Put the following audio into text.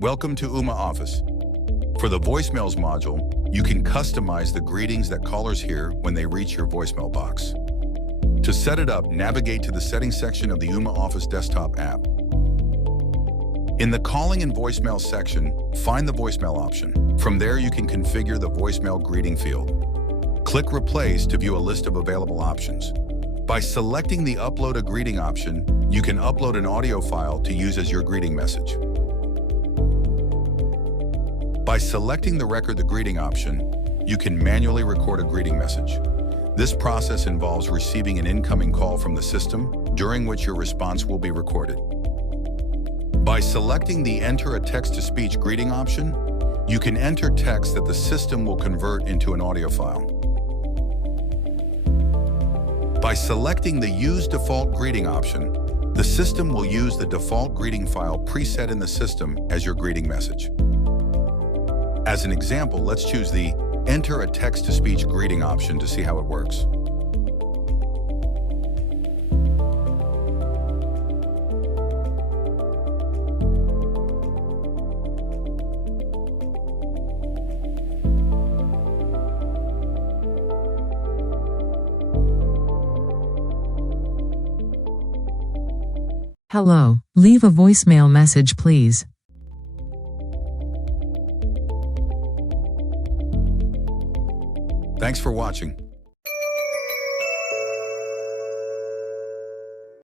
Welcome to Ooma Office. For the voicemails module, you can customize the greetings that callers hear when they reach your voicemail box. To set it up, navigate to the settings section of the Ooma Office desktop app. In the calling and voicemail section, find the voicemail option. From there, you can configure the voicemail greeting field. Click Replace to view a list of available options. By selecting the Upload a Greeting option, you can upload an audio file to use as your greeting message. By selecting the Record the Greeting option, you can manually record a greeting message. This process involves receiving an incoming call from the system, during which your response will be recorded. By selecting the Enter a Text-to-Speech Greeting option, you can enter text that the system will convert into an audio file. By selecting the Use Default Greeting option, the system will use the default greeting file preset in the system as your greeting message. As an example, let's choose the Enter a Text-to-Speech Greeting option to see how it works. Hello, leave a voicemail message please. Thanks for watching.